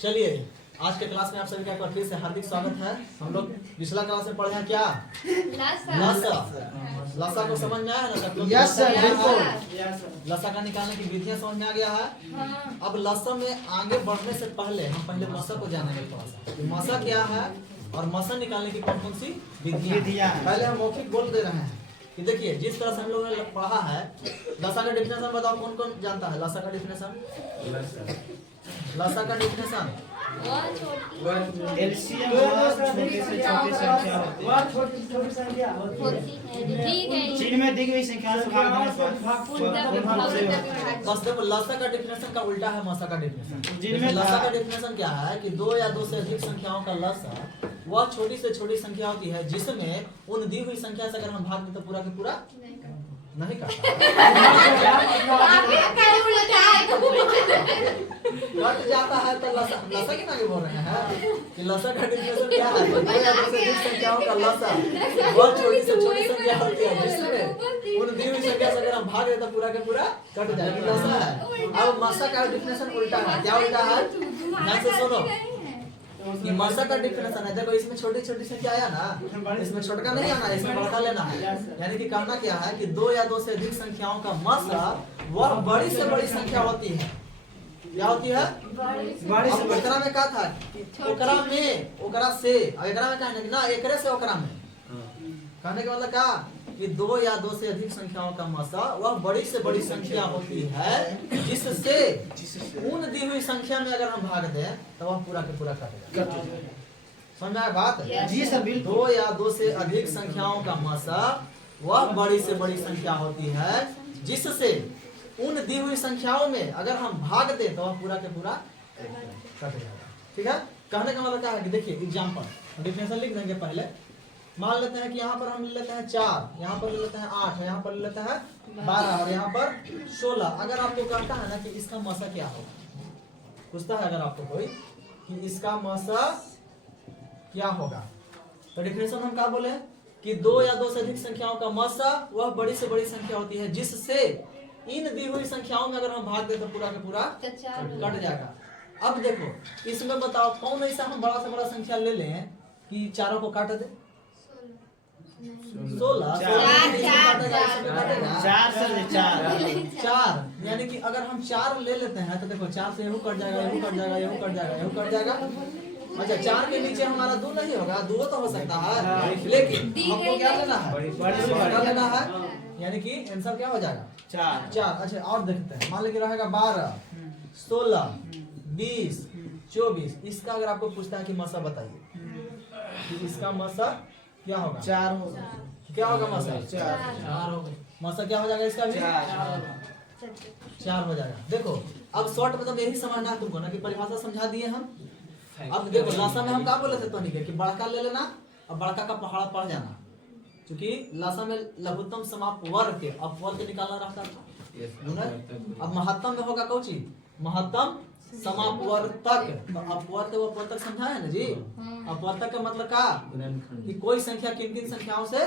चलिए आज के क्लास में आप सभी का एक बार फिर से हार्दिक स्वागत है। हम लोग पिछला क्लास में पढ़े हैं क्या? लसा को समझ में आया है ना सब लोग? यस सर, बिल्कुल। लसा का निकालने की विधियां समझ में आ गया है। अब लसा में आगे बढ़ने से पहले हम पहले मसा को जानेंगे थोड़ा सा कि मसा क्या है और मसा निकालने की कौन कौन सी विधियां हैं। पहले हम मौखिक बोल दे रहे हैं कि देखिए जिस तरह से हम लोगों ने पढ़ा है लसा का डेफिनेशन बताओ, कौन कौन जानता है लसा का डेफिनेशन? लसा का डेफिनेशन एलसीएम छोटी संख्या जिनमें दी गई संख्या से भाग देने पर बस देखो लसा का डेफिनेशन का उल्टा है मसा का डेफिनेशन। जिनमें लसा का डेफिनेशन क्या है कि दो या दो से अधिक संख्याओं का लसा वह छोटी से छोटी संख्या होती है जिसमें उन दी हुई संख्या से अगर हम भाग दें तो पूरा के पूरा नहीं कट जाता है। तो लसा के आगे बोल रहे हैं कि लसा का डेफिनेशन क्या है? दो या दो से अधिक संख्याओं का लसा वह छोटी से छोटी संख्या होती है जिसमें उन दी हुई संख्या से अगर हम भाग दें तो पूरा के पूरा कट जाएगा। लसा है। अब मसा का डेफिनेशन उल्टा है। क्या उल्टा है? ध्यान से सुनो कि मसा का डेफिनेशन है। देखो इसमें छोटी छोटी संख्या आया ना, इसमें छोटा नहीं आना है, इसमें बड़ा लेना है। यानी कि कहना क्या है कि दो या दो से अधिक संख्याओं का मसा वह बड़ी से बड़ी संख्या होती है। क्या होती है? बड़ी से। ओकरा में क्या था? ओकरा में, ओकरा से, एकरा में कहने ना एकरे से ओकरा में। कहने का मतलब क्या कि दो या दो से अधिक संख्याओं का मसा वह बड़ी से बड़ी संख्या होती है जिससे उन दी हुई संख्या में अगर हम भाग दें तो वह पूरा के पूरा कटेगा। समझ में आया बात? जी सर, बिल्कुल। दो या दो से अधिक संख्याओं का मसा वह बड़ी से बड़ी संख्या होती है जिससे उन दी हुई संख्याओं में अगर हम भाग दें तो वह पूरा के पूरा कट जाएगा। ठीक है? कहने का मतलब क्या है कि देखिए एग्जांपल डेफिनेशन लिख देंगे पहले। मान लेते हैं कि यहाँ पर हम ले लेते हैं 4, यहाँ पर ले लेते हैं 8, यहाँ पर ले लेते हैं 12 और यहाँ पर 16। अगर आपको कहता है ना कि इसका मसा क्या होगा, पूछता है अगर आपको कोई कि इसका मसा क्या होगा, तो डेफिनेशन हम क्या बोले कि दो या दो से अधिक संख्याओं का मसा वह बड़ी से बड़ी संख्या होती है जिससे इन दी हुई संख्याओं में अगर हम भाग दे तो पूरा का पूरा कट जाएगा। अब देखो इसमें बताओ कौन ऐसा हम बड़ा से बड़ा संख्या ले लें कि चारों को काट दे? 16 4 यानी कि अगर हम 4 ले लेते हैं तो देखो 4 से यहू कट जाएगा, यहू कट जाएगा, यहू कट जाएगा, यहू कट जाएगा। अच्छा 4 के नीचे हमारा 2 नहीं होगा, 2 तो हो सकता है लेकिन हमको क्या लेना है? बड़ा लेना है। यानी कि आंसर क्या हो जाएगा? 4। अच्छा और देखते हैं, मान लीजिए रहेगा 12, 16, 20, 24। इसका अगर आपको पूछता है कि मसा बताइए कि इसका मसा क्या होगा? 4 होगा। क्या होगा मसा? 4 होगा। मसा क्या हो जाएगा इसका भी? 4 हो जाएगा। देखो अब शॉर्ट में तो यही समझना है तुमको ना कि परिभाषा समझा दिए हम। अब देखो लसा में हम क्या बोले थे तोनी के कि बड़का ले लेना और बड़का का पहाड़ा पड़ जाना, क्योंकि लसा में लघुत्तम समापवर्ग के अपवर्ग के निकालना रहता था। अब महत्तम में होगा कौन चीज? महत्तम समापवर्तक। तो अपवर्त वो अपवर्तक समझा है ना जी? अपवर्तक का मतलब क्या कि कोई संख्या किन संख्याओं से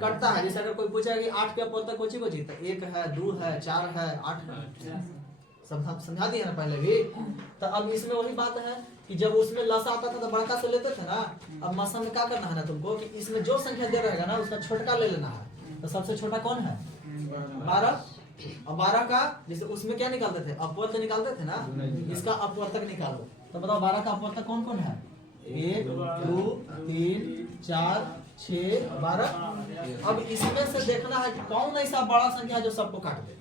कटता है। जैसे अगर कोई पूछेगा कि 8 के अपवर्तक कोची तो 1 है, 2 है, 4 है, 8 है। समझा दिए ना पहले भी। तो अब इसमें वही बात है कि जब उसमें लसा आता था तो बड़का से लेते थे ना। अब मसा में क्या करना है ना तुमको कि इसमें जो संख्या दे रहेगा ना उसका छोटका ले लेना है। तो सबसे छोटा कौन है? 12। और 12 का जैसे उसमें क्या निकालते थे? अपवर्त निकालते थे ना, इसका अपवर्तक निकालो। तो बताओ 12 का अपवर्तक कौन कौन है? 1, 2, 3, 4, 6, 12। अब इसमें से देखना है कि कौन ऐसा बड़ा संख्या है जो सबको काट दे।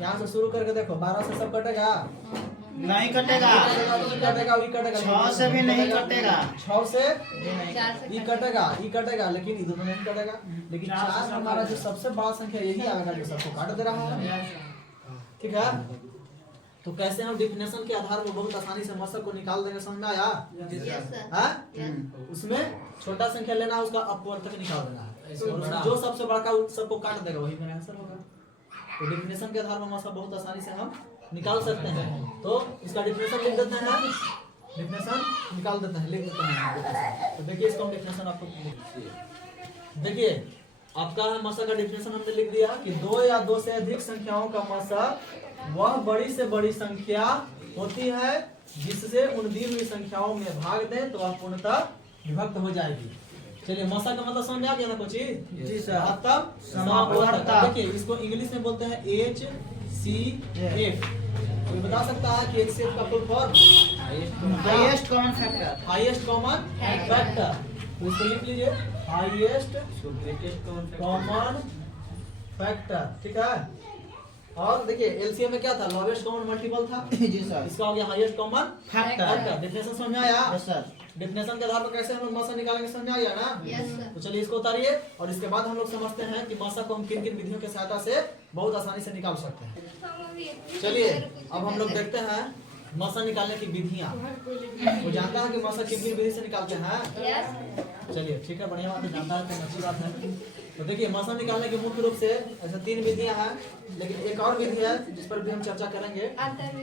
यहाँ से शुरू करके देखो 12 से सब कटेगा? नहीं कटेगा। 6 से भी नहीं कटेगा। 6 से ये कटेगा लेकिन इधर में नहीं कटेगा। लेकिन 4 हमारा जो सबसे बड़ा संख्या यही आएगा जो सबको काट दे रहा है। ठीक है? तो कैसे हम डेफिनेशन के आधार पर बहुत आसानी से मसा को निकाल देंगे, समझ में आया? उसमें छोटा संख्या लेना है, उसका अपवर्तक निकाल देना है और जो सबसे बड़ा सबको काट देगा वही मेरा आंसर होगा। तो डेफिनेशन के आधार पर मसा बहुत आसानी से हम निकाल सकते हैं। तो इसका डेफिनेशन लिख देते हैं, डेफिनेशन निकाल देते हैं, लिख देते हैं। तो देखिए इसका डेफिनेशन आपको देखिए आपका मसा का डेफिनेशन हमने लिख दिया कि दो या दो से अधिक संख्याओं का मसा वह बड़ी से बड़ी संख्या होती है जिससे उन दी हुई संख्याओं में भाग दें तो वह पूर्णतः विभक्त हो जाएगी। चलिए मसा का मतलब समझ आ गया ना कुछ? जी सर। महत्तम समापवर्तक। देखिए इसको इंग्लिश में बोलते हैं HCF। कोई बता सकता है कि HCF का full form? Highest common factor. Highest common factor. तो इसको लिख लीजिए हाईएस्ट कॉमन फैक्टर, ठीक है। और देखिए एलसीएम में क्या था? लोवेस्ट कॉमन मल्टीपल था। जी सर। इसका हो गया हाईएस्ट कॉमन फैक्टर। डेफिनेशन समझ में आया? Yes sir. डेफिनेशन के आधार पर कैसे हम लोग मसा निकालेंगे समझ में आ गया ना? Yes sir. तो चलिए इसको उतारिए और इसके बाद हम लोग समझते हैं कि मसा को हम किन किन विधियों की सहायता से बहुत आसानी से निकाल सकते हैं। चलिए अब हम लोग देखते हैं मसा निकालने की विधियां। वो जानता है कि मसा किन किन विधि से निकालते हैं? यस। चलिए ठीक है, बढ़िया बात है, जानता है तो अच्छी बात है। तो देखिए मसा निकालने के मुख्य रूप से ऐसे 3 विधियां हैं, लेकिन एक और विधि है जिस पर भी हम चर्चा करेंगे।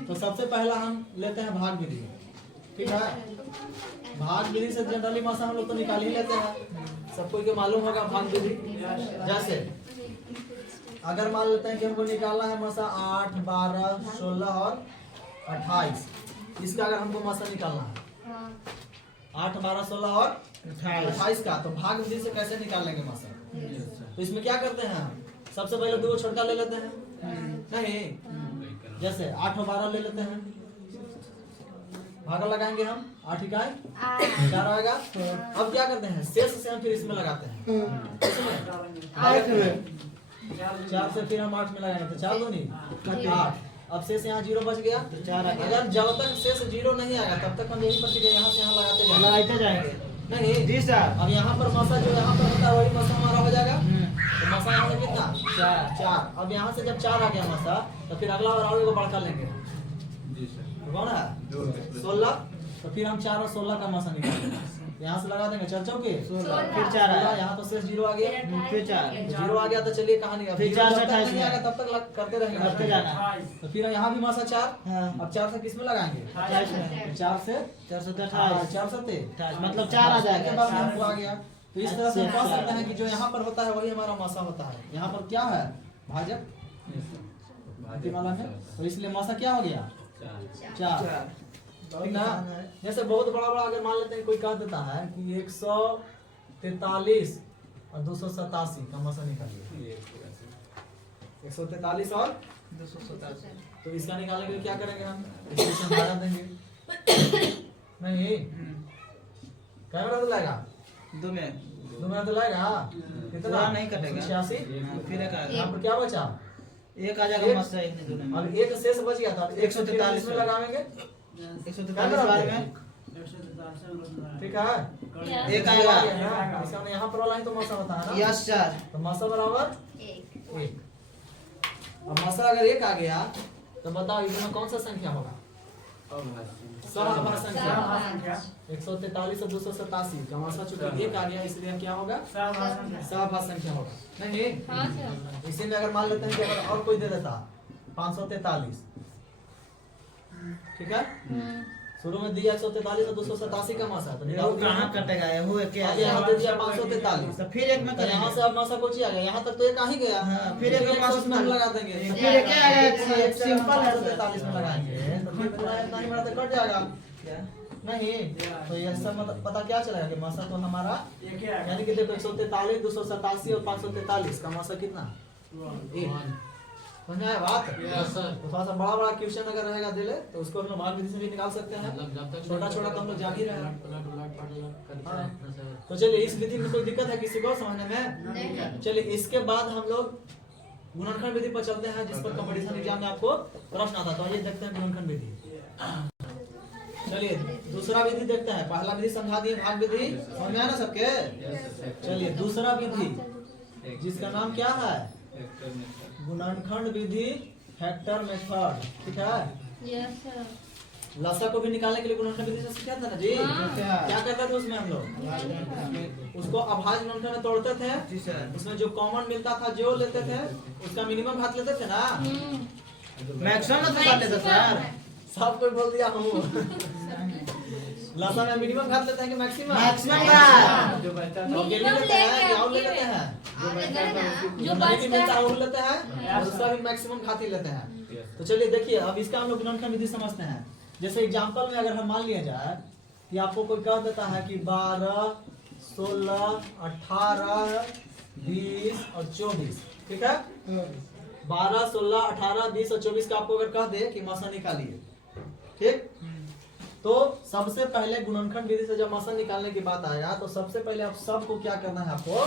तो सबसे पहला हम लेते हैं भाग विधि, ठीक है। भाग विधि से जनरली मसा हम लोग तो निकाल ही लेते हैं, सबको के मालूम होगा भाग विधि। जैसे अगर मान लेते हैं कि हमको निकालना है मसा 8, 12, 16 और 28, इसका अगर हमको मसा निकालना है 8, 12, 16 और 28 का, तो भाग विधि से कैसे निकाल लेंगे मसा? तो इसमें क्या करते हैं हम? सबसे पहले 2 छोटका ले लेते हैं, नहीं जैसे 8 और 12 ले लेते हैं, भागा लगाएंगे हम 8 इकाई 4 आएगा। अब क्या करते हैं? शेष से हम फिर इसमें लगाते हैं, इसमें 8 में 4 से फिर हम 8 में लगाएंगे तो 4 दूनी 8। अब शेष यहाँ 0 बच गया तो 4 आ गया। अगर जब तक शेष 0 नहीं आएगा तब तक हम यही प्रतिक्रिया यहाँ से यहाँ लगाते जाएंगे। लगाते जाएंगे। नहीं जी सर। अब यहाँ पर मसा जो यहाँ पर होता है वही मसा हमारा हो जाएगा। तो मसा यहाँ से कितना? 4। अब यहाँ से जब 4 आ गया मसा तो फिर अगला और एगो बढ़ा लेंगे, कौन है? 16। तो फिर हम 4 और 16 का मसा निकालेंगे, यहाँ से लगा देंगे 4 चौके 16 फिर 4 आया। यहाँ तो शेष 0 आ गया, फिर 4 0 आ गया। तो चलिए कहानी फिर 4 से 28 नहीं आएगा तब तक करते रहेंगे, करते जाना। तो फिर यहाँ भी मसा 4। हाँ। अब 4 से किस में लगाएंगे? 28 में 4 से 4 से 28 4 से 28 मतलब 4 आ के बाद में हमको जाएगा। आ गया। तो इस तरह से हम कह सकते हैं कि जो यहाँ पर होता है वही हमारा मसा होता है। यहाँ पर क्या है? भाजक वाला है, तो इसलिए मसा क्या हो गया? 4। ठीक ना? जैसे बहुत बड़ा बड़ा अगर मान लेते हैं कोई कह देता है कि 143 और 287 का मसा निकालिए, 143 और 287 तो इसका निकालने के लिए क्या करेंगे हम? इसमें भागा देंगे, नहीं कैमरा तो लाएगा 2 में 2 में तो लाएगा कितना? पूरा नहीं कटेगा। 86। फिर एक आ यहाँ पर क्या बचा? एक आ जाएगा मसा एक नहीं 2 में। अब एक शेष बच गया था, 143 में लगाएंगे, 143 बाद में ठीक है। एक आएगा। इसका मतलब यहाँ पर वाला ही तो मसा होता है ना? Yes sir. तो मसा बराबर 1। अब मसा अगर 1 आ गया तो बताओ इसमें कौन सा संख्या होगा? सहभाज्य संख्या। 143 और 287 का मसा चूंकि 1 आ गया इसलिए क्या होगा? सहभाज्य संख्या होगा। नहीं इसी में अगर मान लेते हैं कि अगर और कोई दे देता 543, ठीक है, शुरू में दिया 143 और 287 का मसा, तो वो कहाँ कटेगा? वो एक आ यहाँ दे दिया 543, तो फिर एक में तो यहाँ से अब मसा कोची आ गया, यहाँ तक तो एक आ ही गया। हाँ, फिर एक मसा में हम लगा देंगे, फिर एक आएगा, एक सिंपल है। 43 में लगाएंगे तो फिर पूरा इतना ही बड़ा तो कट जाएगा नहीं। तो ये सब मतलब पता क्या चलेगा कि मसा तो हमारा यानी कि देखो 143, 287 और 543 का मसा कितना? 1। समझ में आया बात? तो थोड़ा सा बड़ा बड़ा क्वेश्चन अगर रहेगा दिले तो उसको हम लोग भाग विधि से भी निकाल सकते हैं, छोटा छोटा तो हम लोग जान ही रहे हैं। तो चलिए इस विधि में कोई दिक्कत है किसी को समझने में? चलिए इसके बाद हम लोग गुणनखंड विधि पर चलते हैं जिस पर कंपटीशन एग्जाम में आपको प्रश्न आता, तो आइए देखते हैं गुणनखंड विधि। चलिए दूसरा विधि देखते हैं, पहला विधि समझा दिए भाग विधि, समझ में आया ना सबके? चलिए दूसरा विधि जिसका नाम क्या है? गुणनखंड विधि, फैक्टर मेथड, ठीक है। लसा को भी निकालने के लिए गुणनखंड विधि से सीखा था ना जी? क्या करते थे उसमें हम लोग? उसको अभाज्य गुणनखंड में तोड़ते थे, उसमें जो कॉमन मिलता था जो लेते थे उसका मिनिमम हाथ लेते थे ना, मैक्सिमम तो कर लेते सर। सब कोई बोल दिया हूँ। लसा में मिनिमम घात लेते हैं कि मैक्सिमम? मैक्सिमम का जो बचता है और ये ले लेते हैं या और ले लेते हैं? जो नहीं मिलता है वो लेते हैं और उसका भी मैक्सिमम घात ही लेते हैं। तो चलिए देखिए अब इसका हम लोग गुणनखंड विधि समझते हैं। जैसे एग्जाम्पल में अगर हम मान लिया जाए कि आपको कोई कह देता है कि 12, 16, 18, 20 और 24, ठीक है। 12, 16, 18, 20 और 24 का आपको अगर कह दे कि मासा निकालिए, ठीक। तो सबसे पहले गुणनखंड विधि से जब मासा निकालने की बात आएगा तो सबसे पहले आप सबको क्या करना है आपको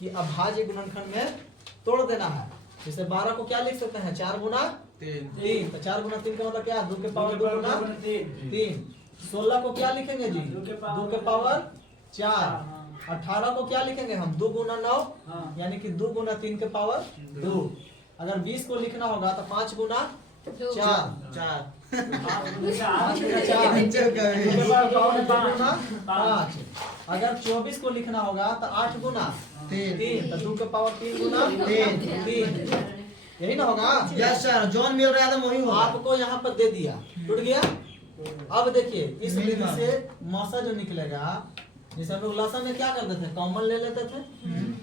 कि अभाज्य गुणनखंड में तोड़ देना है। जैसे 12 को क्या लिख सकते हैं 4 गुना 3, तो 4 गुना 3 का मतलब क्या, 2 के पावर 2 गुना 3। 16 को क्या लिखेंगे जी, 2 के पावर 4। 18 को क्या लिखेंगे हम, 2 गुना 9, यानी कि 2 गुना 3 के पावर 2। अगर 20 को लिखना होगा तो 5 गुना 4, 5। अगर 24 को लिखना होगा तो 8 गुना 3, तो 2 के पावर 3 गुना 3, यही ना होगा। यस सर, जॉन मिल रहा था वही होगा। आपको यहाँ पर दे दिया, टूट गया। अब देखिए इस विधि से मौसा जो निकलेगा, जैसे हम लोग लसन में क्या करते थे, कॉमन ले लेते थे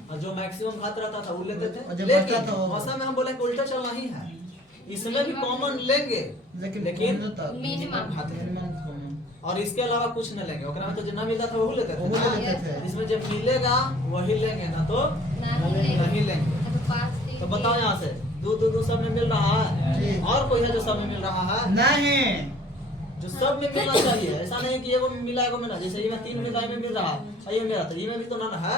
और जो मैक्सिमम घात रहता था वो लेते थे, लेकिन मौसा में हम बोले कि उल्टा चलना ही है, इसमें भी कॉमन लेंगे लेकिन और इसके अलावा कुछ न लेंगे। ओकरा में तो जितना मिलता था वो लेते थे, इसमें जब मिलेगा वही लेंगे, ना तो नहीं लेंगे। तो बताओ यहाँ से 2 सब में मिल रहा है, और कोई है जो सब में मिल रहा है? नहीं, जो सब में मिलना चाहिए, ऐसा नहीं कि एगो में मिला एगो में ना। जैसे ये में 3 मिला, में मिल रहा है, ये मेरा, तो ये में भी तो ना है।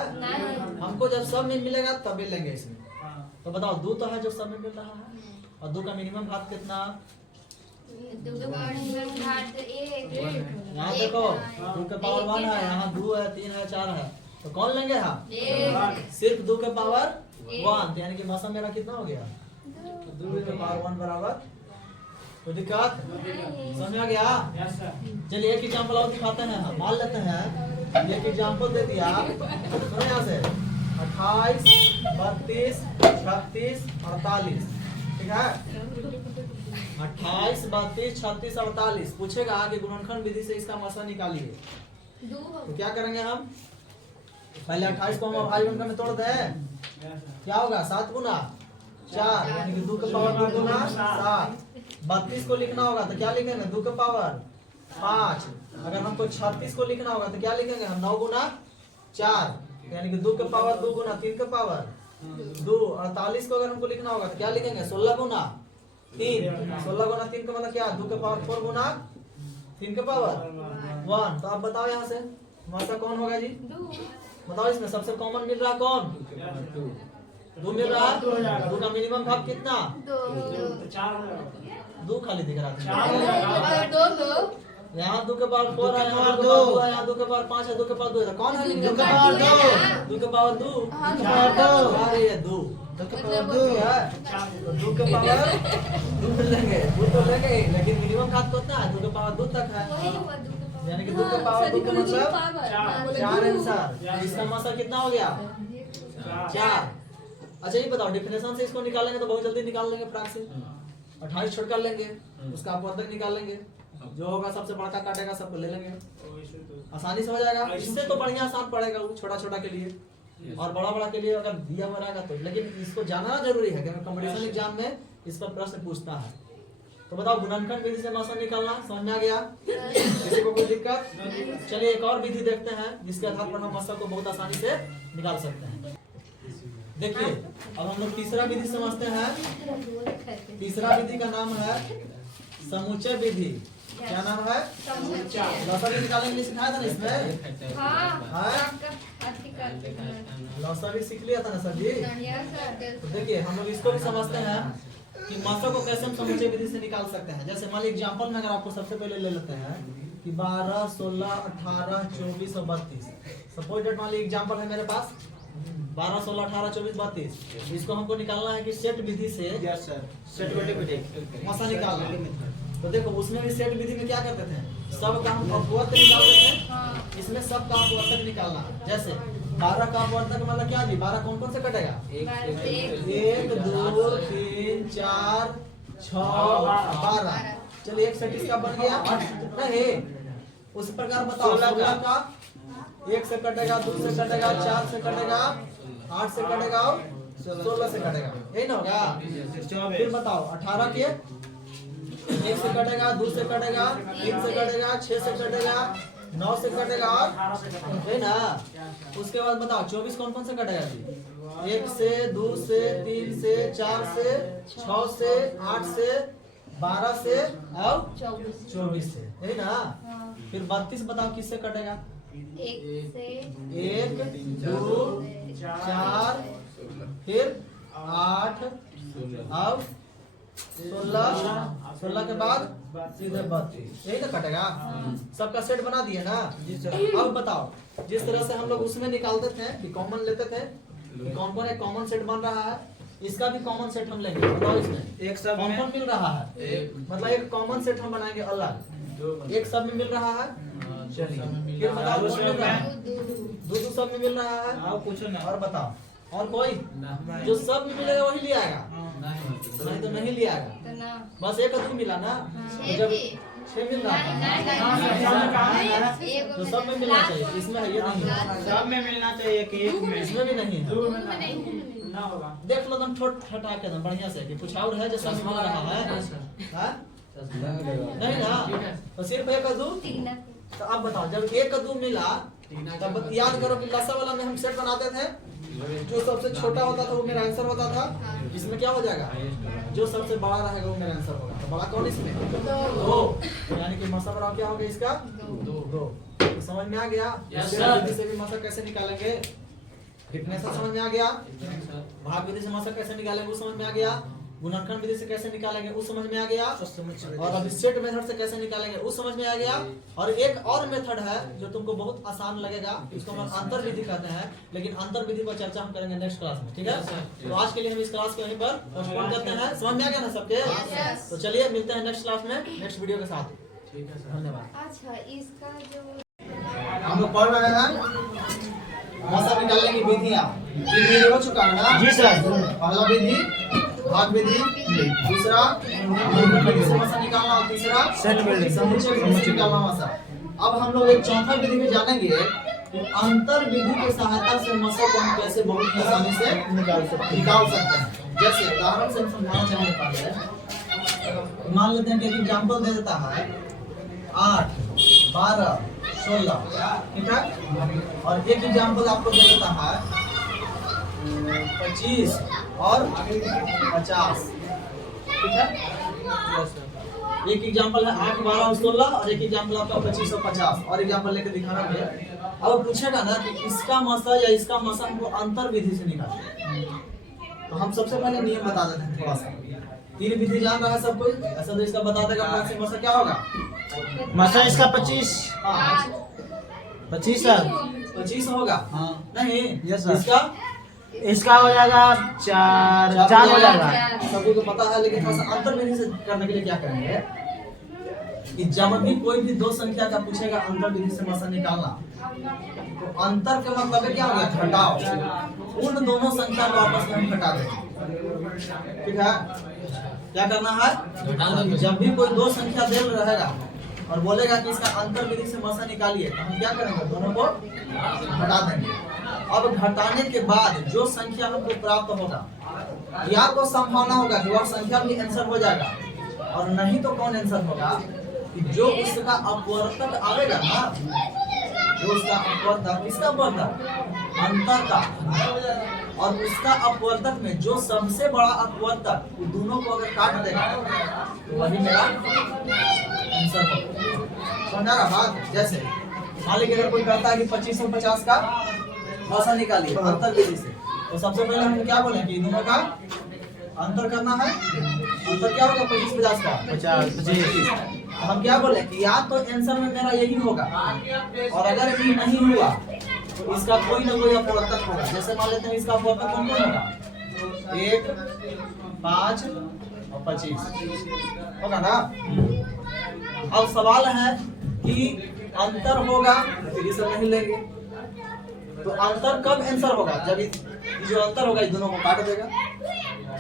हमको जब सब में मिलेगा तभी लेंगे इसमें। तो बताओ 2 तो है जो सब में मिल रहा है, और 2 का मिनिमम घात कितना? यहाँ देखो 2 के पावर 1 है, यहाँ 2 है, 3 है, 4 है, तो कौन लेंगे हम? सिर्फ 2 के पावर 1, यानी कि मौसम मेरा कितना हो गया? 2 के पावर 1 बराबर। तो दिक्कत समझ आ गया? चलिए एक एग्जाम्पल और दिखाते हैं, हम मान लेते हैं। एक एग्जाम्पल दे दिया, सुनो यहाँ से 28, 32, 36, 48, ठीक है। 28, 32, 36, 48 पूछेगा कि गुणनखंड विधि से इसका मौसा निकालिए, तो क्या करेंगे हम? पहले 28 को हम अभाज्य गुणनखंड में तोड़ दें, क्या होगा 7 गुना 4, यानी कि 2 के पावर 2 गुना 7। 32 को लिखना होगा तो क्या लिखेंगे, 2 के पावर 5। अगर हमको 36 को लिखना होगा तो क्या लिखेंगे हम, 9 गुना 4, यानी कि 2 के पावर 2 गुना 3 के पावर 2। 48 को अगर हमको लिखना होगा तो क्या लिखेंगे, 16 गुना 3। 16 गुना 3 का मतलब क्या, 2 के पावर 4 गुना 3 के पावर 1। तो आप बताओ यहाँ से मौसा कौन होगा जी? बताओ इसमें सबसे कॉमन मिल रहा कौन? 2 मिल रहा है। 2 का मिनिमम भाग कितना? 2 खाली दिख रहा है। यहाँ 2 के पावर 4 है, यहाँ 2 है, यहाँ 2 के पावर 5 है, 2 के पावर 2 है, कौन है? 2 के पावर 2, 2 के पावर 2, 2 के पावर 2, अरे ये 2 के पावर 2 है, तो 2 के पावर 2 लेंगे, 2 तो लेंगे, लेकिन मिनिमम घात कितना है? 2 के पावर 2 तक है, यानी कि 2 के पावर 2 का मतलब 4 आंसर। इसका मौसा कितना हो गया? 4। अच्छा ये बताओ, डिफिनेशन से इसको निकालेंगे तो बहुत जल्दी निकाल लेंगे, फ्रैक्ट से 28 छोड़ कर लेंगे, उसका अपवर्तक निकाल लेंगे, जो होगा सबसे बड़का काटेगा सबको ले लेंगे, आसानी से हो जाएगा। इससे तो बढ़िया आसान पड़ेगा वो छोटा छोटा के लिए, और बड़ा बड़ा के लिए अगर दिया हुआ रहेगा तो। लेकिन इसको जानना जरूरी है क्योंकि कंपटीशन एग्जाम में इस पर प्रश्न पूछता है। तो बताओ गुणनखंड विधि से मौसा निकालना समझ में आ गया? किसी को कोई दिक्कत? चलिए एक और विधि देखते हैं जिसके आधार पर हम मौसा को बहुत आसानी से निकाल सकते हैं। देखिए अब हम लोग तीसरा विधि समझते हैं। तीसरा विधि का नाम है समुच्चय विधि। क्या नाम है? लौसा भी निकालने के लिए सिखाया था ना इसमें? लौसा भी सीख लिया था ना सर जी? तो देखिए हम लोग इसको भी समझते हैं कि मौसा को कैसे हम समुच्चय विधि से निकाल सकते हैं। जैसे मान लीजिए एग्जाम्पल में अगर आपको सबसे पहले ले लेते हैं कि 12, 16, 18, 24 और 32। सपोज डेट मान लीजिए एग्जाम्पल है मेरे पास 12, 16, 18, 24, 32। इसको हमको निकालना है कि सेट विधि से मौसा निकालना है। तो देखो उसमें भी सेट विधि में क्या करते थे, सब का हम अपवर्तक निकालते थे, इसमें सब का अपवर्तक निकालना है। जैसे 12 का अपवर्तक मतलब क्या जी? 12 कौन कौन से कटेगा? 1, 2, 3, 4, 6, 12। चलिए एक सेट इसका बन गया नहीं। उस प्रकार बताओ 16 का 1 से कटेगा, 2 से कटेगा, 4 से कटेगा, 8 से कटेगा और 16 से कटेगा, यही ना होगा? फिर बताओ 18 के 1 से कटेगा, 2 से कटेगा, 3 से कटेगा, 6 से कटेगा, 9 से कटेगा और है ना। उसके बाद बताओ 24 कौन कौन से कटेगा जी? 1 से, 2 से, 3 से, 4 से, 6 से, 8 से, 12 से और 24 से, है ना। फिर 32 बताओ किससे कटेगा? 1 2 4 फिर 8 और 16 के बाद सीधे 32, यही ना कटेगा। सबका सेट बना दिए ना। अब बताओ जिस तरह से हम लोग उसमें निकालते थे कि कॉमन लेते थे कि कौन कौन एक कॉमन सेट बन रहा है, इसका भी कॉमन सेट हम लेंगे। बताओ इसमें एक सब कौन कौन मिल रहा है, मतलब एक कॉमन सेट हम बनाएंगे अलग। एक सब में मिल रहा है, चलिए फिर बताओ कौन मिल रहा है? दो सब में मिल रहा है। आओ पूछो ना। और बताओ और कोई जो सब में मिलेगा वही ले आएगा, नहीं तो नहीं ले आएगा। बस एक आदमी मिला ना, जब 6 मिल रहा था तो सब में मिलना चाहिए। इसमें है ये नहीं, सब में मिलना चाहिए कि एक में? इसमें भी नहीं है। देख लो तुम ठोट ठटा के एकदम बढ़िया से कि कुछ और है जो सब में मिल रहा है, हाँ? नहीं ना, तो सिर्फ एक आदू। तो अब बताओ जब एक आदू मिला तब याद करो कि लसा वाला में हम सेट बनाते थे, जो सबसे छोटा होता था वो मेरा आंसर होता था। इसमें क्या हो जाएगा? जो सबसे बड़ा रहेगा वो मेरा आंसर होगा। तो बड़ा कौन इसमें? 2, यानी कि मसा बड़ा क्या होगा इसका? 2। तो समझ में आ गया? विधि से भी मसा कैसे निकालेंगे, डिफिनेशन समझ में आ गया। भाग विधि से मसा कैसे निकालेंगे वो समझ में आ गया। गुणनखंड विधि से कैसे निकालेंगे वो समझ में आ गया। और अभी सेट मेथड से कैसे निकालेंगे वो समझ में आ गया। और एक और मेथड है जो तुमको बहुत आसान लगेगा, इसको हम अंतर विधि कहते हैं, लेकिन अंतर विधि पर चर्चा हम करेंगे नेक्स्ट क्लास में, ठीक है। तो आज के लिए हम इस क्लास को यहीं पर पोस्टपोन करते हैं। समझ में आ गया ना सबके? तो चलिए मिलते हैं नेक्स्ट क्लास में नेक्स्ट वीडियो के साथ। धन्यवाद। अच्छा इसका जो हम लोग पढ़ रहे हैं मसा निकालने की विधियां। 3 विधि हो चुका है ना? जी सर। पहला विधि भाग विधि, दूसरा विधि से मसा निकालना और तीसरा सेट विधि समुच्चय विधि से निकालना मसा। अब हम लोग एक चौथा विधि में जानेंगे कि अंतर विधि की सहायता से मसा को हम कैसे बहुत ही आसानी से निकाल सकते हैं। जैसे उदाहरण से हम समझाना चाहेंगे। पहले मान लेते हैं कि एक एग्जांपल दे देता है 8 12 16, ठीक है। और एक एग्जांपल आपको दे देता है 25 और 50, ठीक है। एक एग्जांपल है 8 12 और 16 और एक एग्जांपल आपका 25 और 50 और एग्जांपल लेके दिखाना है। अब पूछेगा ना कि इसका मसा या इसका मसा हमको अंतर विधि से निकालना, तो हम सबसे पहले नियम बता देते हैं थोड़ा सा। 3 विधि जान रहा है सब कोई? ऐसा तो इसका बता देगा मसा क्या होगा। मसा इसका 25 सर 25 होगा। हाँ। नहीं यस सर। इसका हो जाएगा 4 हो जाएगा। सभी को पता है, लेकिन थोड़ा सा अंतर विधि से करने के लिए क्या करेंगे कि जब भी कोई भी 2 संख्या का पूछेगा अंतर विधि से मसा निकालना, तो अंतर का मतलब क्या हो गया? घटाव। उन दोनों संख्या को आपस में हम घटा देंगे, ठीक है। क्या करना है? जब भी कोई 2 संख्या दे रहेगा और बोलेगा कि इसका अंतर विधि से मसा निकालिए, तो हम क्या करेंगे? दोनों को घटा देंगे। अब घटाने के बाद जो संख्या हमको प्राप्त होगा, या तो संभावना होगा कि वह संख्या भी आंसर हो जाएगा, और नहीं तो कौन आंसर होगा कि जो उसका अपवर्तक आएगा ना, जो उसका अपवर्तक, किसका अपवर्तक? अंतर का। और उसका अपवर्तक में जो सबसे बड़ा अपवर्तक, दोनों को अगर काट देगा तो वही मेरा आंसर होगा। समझा रहा बात? जैसे मान लीजिए अगर कोई कहता है कि 25 और 50 का मसा निकालिए अंतर विधि से, तो सबसे पहले हम क्या बोले कि दोनों का अंतर करना है। अंतर क्या होगा? 25 50 का 25। हम क्या बोले कि या तो आंसर में मेरा यही होगा, और अगर ये नहीं हुआ तो इसका कोई ना कोई अपवर्तक होगा। जैसे मान लेते हैं इसका अपवर्तक कौन कौन होगा? 1 5 और 25 होगा ना। अब सवाल है कि अंतर होगा फिर इसे नहीं लेंगे, तो अंतर कब आंसर होगा? जब जो अंतर होगा इस दोनों को काट देगा,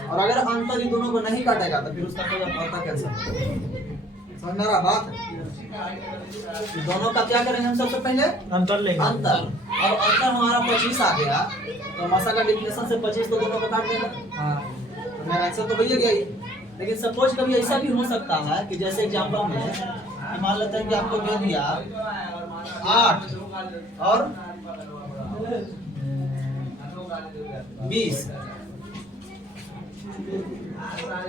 और अगर अंतर इन दोनों को नहीं काटेगा तो फिर उसका कोई अपवर्तक कैंसिल। समझ में आ रहा बात? दोनों का क्या करेंगे हम? सबसे पहले अंतर लेंगे। अंतर। अब अंतर हमारा 25 आ गया, तो मसा का डिफिनेशन से 25 तो दोनों को काट देगा। हाँ, तो मेरा आंसर तो भैया गया ही। लेकिन सपोज कभी ऐसा भी हो सकता है कि जैसे एग्जाम्पल में मान लेते हैं कि आपको दे दिया 8 और 20,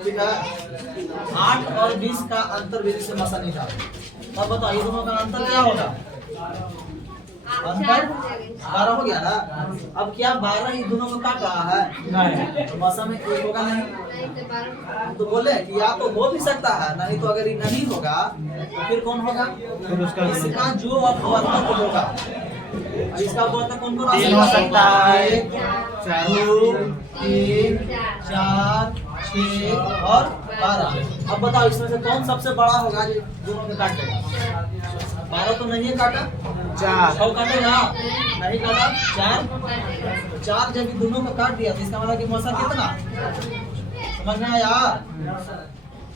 ठीक है। 8 और 20 का अंतर विधि से मसा निकाल। तब बताओ ये दोनों का अंतर क्या होगा? अंतर 12 हो गया ना। अब क्या 12 ही दोनों को काट रहा है? नहीं, तो मसा में एक होगा नहीं। तो बोले कि या तो हो भी सकता है, नहीं तो अगर ये नहीं होगा तो फिर कौन होगा? फिर उसका इसका जो अपवर्तक होगा, इसका अपवर्तक कौन कौन 3 हो सकता है, 1 2 3 4 6 और 12। अब बताओ इसमें से कौन सबसे बड़ा होगा जो दोनों में काट देगा? 12 तो नहीं काटा, 4 6 काटेगा नहीं काटा, 4 जब ये दोनों को काट दिया तो इसका मतलब कि मौसा कितना? समझ में आया?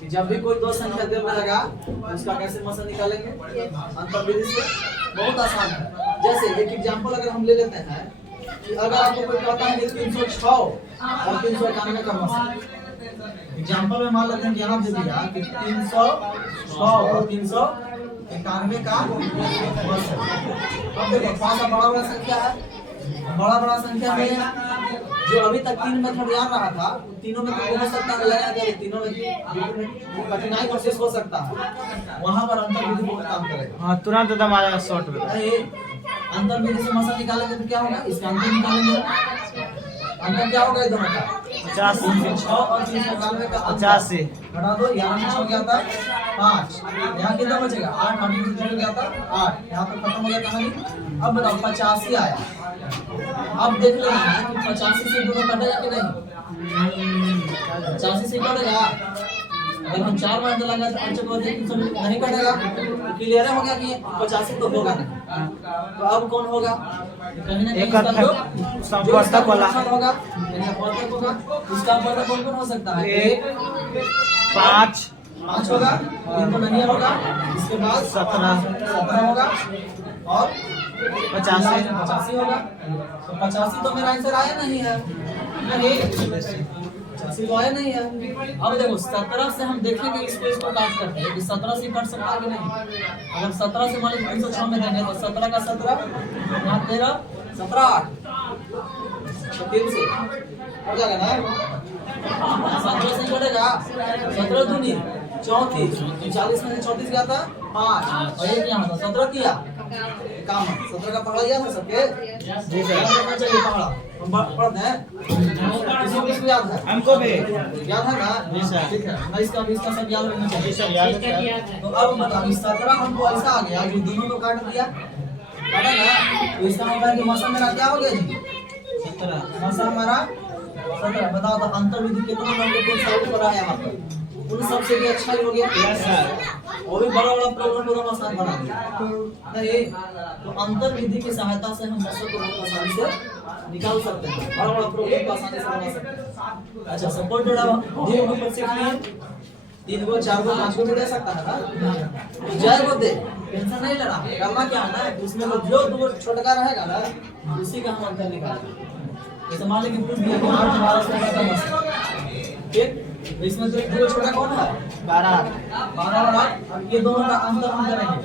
कि जब भी कोई दो संख्या दे रहेगा तो उसका कैसे मौसा निकालेंगे? अंतर विधि से। बहुत आसान है। जैसे एक एग्जांपल अगर हम ले लेते हैं कि अगर आपको कोई कहता है कि 306 और 391 का मौसा, एग्जांपल में मान लेते हैं कि यहाँ दे दिया कि 306 और 391 का मौसा। अब देखो कौन सा बड़ा संख्या है? बड़ा संख्या में जो अभी तक 3 मेथड याद रहा था, तीनों में तो हो सकता है लगा कि तीनों में कठिनाई कोशिश हो सकता है, वहां पर अंतर विधि बहुत काम करेगा। हाँ तुरंत एकदम आया शॉर्ट में। अंतर विधि से मसा निकालेंगे तो क्या होगा? इसका अंतर निकालेंगे, अंतर क्या होगा? दोनों का 50 6 और 391 का 85 घटा दो। यहाँ से 6 गया था 5, यहाँ कितना बचेगा? 8 हम से गया था 8, यहाँ पर खत्म हो गया कहानी। अब बताओ 85 आया। अब देख लेना है कि 85 से दोनों कटेगा कि नहीं? 85 से कटेगा। अगर हम 4 बार डालेंगे तो अंश को नहीं कटेगा। क्लियर हो गया कि 85 तो होगा नहीं। तो अब कौन होगा? कहीं ना कहीं एक संपर्तक वाला होगा, यानी अपवर्तक होगा। इसका अपवर्तक कौन कौन हो सकता है? 1 5 होगा, 3 तो नहीं होगा। इसके बाद 17 होगा और 85 होगा। तो 85 तो मेरा आंसर आया नहीं है, नहीं 85 तो आया नहीं है। अब देखो 17 से हम देखेंगे इसको काट करके कि 17 से कट सकता है कि नहीं। अगर 17 से मान लीजिए 306 में देंगे तो 17 का 17 यहाँ 13 17 8 तो 3 से हो जाएगा ना। 17 से कटेगा 17 दूनी 34, 40 में से 34 गया था 5 और एक यहाँ था 17 किया काम। 17 का पढ़ा गया था सबके? जी सर। चाहिए पढ़ा हम पढ़ते हैं, किसी याद है? हमको भी याद है ना? जी सर। ठीक है, 29 का 20 का सब याद रहना चाहिए। सर याद है। तो अब बताओ 17 हमको ऐसा आ गया कि दोनों को काट दिया, काटा ना, तो इसका मतलब है कि मौसम मेरा क्या हो गया जी? 17 मौसम हमारा 17। बताओ तो अंतर विधि कितना महत्वपूर्ण साबित हो रहा है यहाँ पर? उन सबसे भी अच्छा ही हो गया। Yes sir. वो भी बड़ा प्रॉब्लम को आसान बना दिया। नहीं तो अंतर विधि की सहायता से हम मौसम को बहुत आसानी से निकाल सकते हैं, बड़ा प्रॉब्लम को आसानी से बना सकते हैं। अच्छा सपोज जोड़ा दिए को पर सीख लिए 3 को 4 को 5 को भी दे सकता है ना, तो जय को दे, टेंशन नहीं लेना। करना क्या है ना, उसमें जो दो छोटा रहेगा ना उसी का हम अंतर निकालेंगे। जैसे मान लीजिए पूछ दिया कि 8 12 से का मौसम, ठीक, इसमें तो दो छोटा कौन है? 12 और 8। अब ये दोनों का अंतर हम करेंगे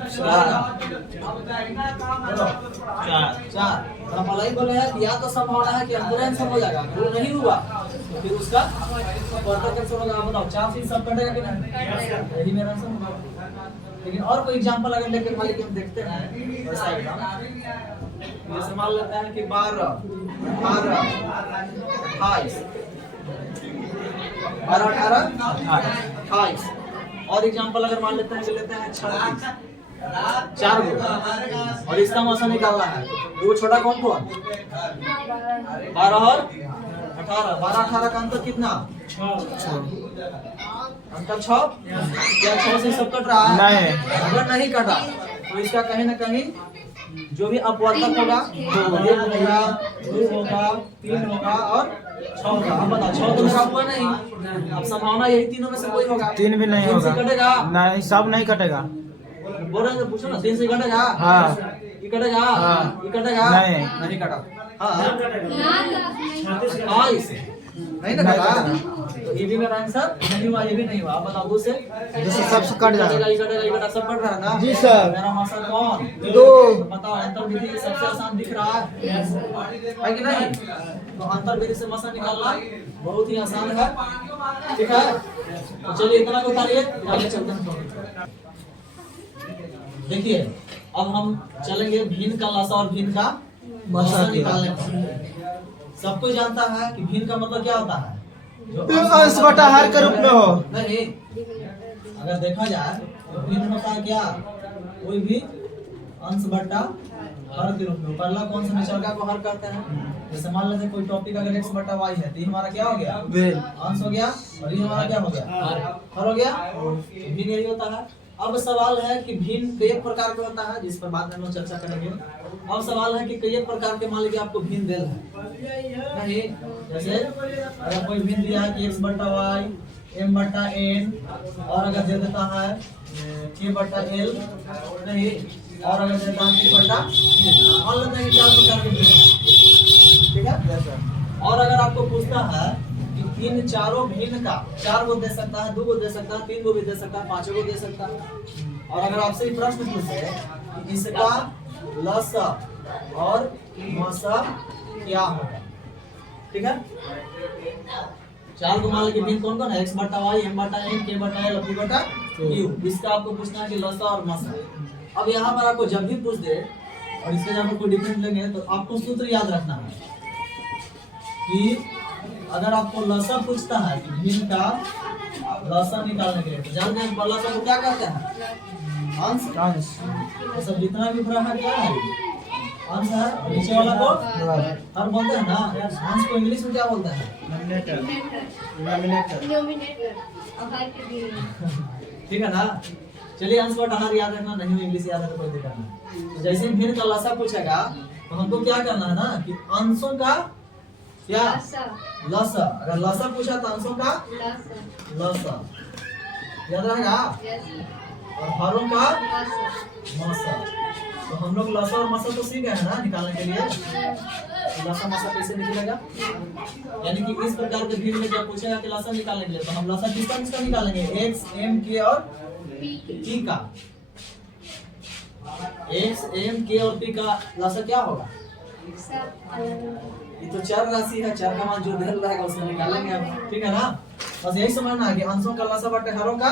4। हम मलाई बोले हैं कि या तो संभावना है कि अंतर आंसर हो जाएगा, वो नहीं हुआ तो फिर उसका अपवर्तक कैंसिल होगा। बताओ 4 से सब कटेगा कि नहीं? यही मेरा आंसर होगा। लेकिन और कोई एग्जांपल अगर लेके मालिक हम देखते हैं वैसा एग्जांपल, जैसे मान लेते हैं कि 12 18 28 28 और एग्जांपल अगर मान लेते हैं 36 4 गो और इसका मौसम निकालना है। दो छोटा कौन 12 और 18 12 18 का अंतर कितना? 6 अंतर 6। क्या 6 से सब कट रहा है? नहीं। अगर नहीं कटा तो इसका कहीं ना कहीं जो भी अपवर्तक होगा 2 होगा 3 होगा और 6 होगा। अब बताओ 6 तो मेरा हुआ नहीं, अब संभावना यही तीनों में से कोई होगा। 3 भी नहीं होगा, कटेगा नहीं सब नहीं कटेगा। बोल रहे हैं तो पूछो ना 3 से कटेगा? हाँ। ये कटेगा? हाँ। ये कटेगा? नहीं कटा। हाँ 28 नहीं ना कटा। तो तो ये भी मेरा आंसर नहीं हुआ, ये भी नहीं हुआ। आप बताओ दो से सबसे कट जाएगा। ये कटेगा सब कट रहा है ना जी सर। मेरा आंसर कौन? 2। बताओ अंतर विधि सबसे आसान दिख रहा है कि नहीं? तो अंतर विधि से मसा निकालना बहुत ही आसान है, ठीक है। तो चलिए इतना को उतारिए, आगे चलते हैं। देखिए अब हम चलेंगे भिन्न का लसा और भिन्न का मसा निकालने पर। सबको जानता है कि भिन्न का मतलब क्या होता है? जो अंश बटा हर के रूप में हो। नहीं, अगर देखा जाए तो भिन्न होता है क्या? कोई भी अंश बटा हर के रूप में। पहला कौन सा निचलका को हर करते हैं? जैसे मान लेते हैं कोई टॉपिक अगर x बटा y है तो ये हमारा क्या हो गया? अंश हो गया, और ये हमारा क्या हो गया? हर हो गया। भिन्न यही होता है। अब सवाल है कि भिन्न कई प्रकार के होता है, जिस पर बाद में हम चर्चा करेंगे। अब सवाल है कि कई प्रकार के मान लीजिए आपको भिन्न देना है नहीं, जैसे अगर कोई भिन्न दिया है कि x बटा y m बटा n, और अगर दे देता है k बटा l नहीं, और अगर देता है k बटा मान लेते हैं कि 4 प्रकार के भिन्न, ठीक है। और अगर आपको पूछता है कि इन चारों भिन्न का 4 को दे सकता है, 2 को दे सकता है, 3 को भी दे सकता है, 5 को दे सकता है, और अगर आपसे प्रश्न पूछे कि इसका लसा और मसा क्या होगा, ठीक है। 4 को मान लीजिए भिन्न कौन कौन है? x बटा y, m बटा n, k बटा l, p बटा q। इसका आपको पूछना है कि लसा और मसा। अब यहाँ पर आपको जब भी पूछ दे और इसके जब कोई डिफरेंट लेंगे तो आपको सूत्र याद रखना है कि अगर आपको लसा पूछता है कि भिन्न का लसा निकालने के लिए तो जानते हैं लसा को क्या कहते हैं? अंश। तो सब जितना भी पूरा है क्या है? अंश है। नीचे वाला को हर बोलते हैं ना। अंश को इंग्लिश में क्या बोलते हैं? ठीक है ना। चलिए अंश बटा हर याद रखना, नहीं इंग्लिश याद है तो कोई दिक्कत नहीं। तो जैसे भिन्न का लसा पूछेगा तो हमको क्या करना है ना कि अंशों का क्या? लसा। अगर लसा पूछा तो अंशों का लसा याद रहेगा, और हरों का मसा। तो हम लोग लसा और मसा तो सीख गए हैं ना निकालने के लिए। तो लसा मसा कैसे निकलेगा? यानी कि इस प्रकार के भिन्न में जब पूछेगा कि लसा निकालने के लिए तो हम लसा किसका किसका निकालेंगे? x, m, k और p का। x, m, k और p का लसा क्या होगा? ये तो चर राशि है, चर का मान जो दे रहेगा उसमें निकालेंगे हम, ठीक है ना। बस यही समझना है कि अंशों का लसा बटे हरों का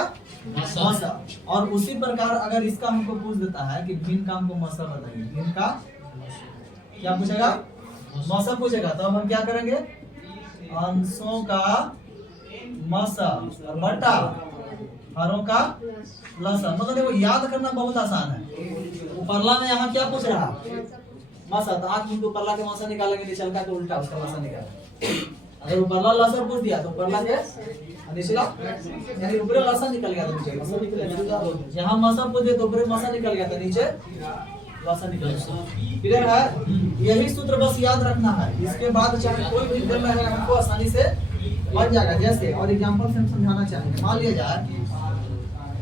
मसा। और उसी प्रकार अगर इसका हमको पूछ देता है कि भिन्न का हमको मसा बताइए, भिन्न का क्या पूछेगा? मसा पूछेगा, तो हम क्या करेंगे? अंशों का मसा और बटा हरों का लसा। मतलब देखो याद करना बहुत आसान है। उपरला में यहाँ क्या पूछ रहा है? मसा। तो आंख में ऊपरला के मसा निकालेंगे, निचलका के उल्टा उसका मसा निकालेंगे। अगर ऊपरला लसा पूछ दिया तो ऊपरला के निचला यानी ऊपरे लसा निकल गया तो नीचे मसा निकलेगा। यहाँ मसा पूछ दिया तो ऊपरे मसा निकल गया तो नीचे लसा निकल गया। क्लियर है? यही सूत्र बस याद रखना है। इसके बाद चाहे कोई भी दिल में हमको आसानी से बन जाएगा। जैसे और एग्जांपल से हम समझाना चाहेंगे। मान लिया जाए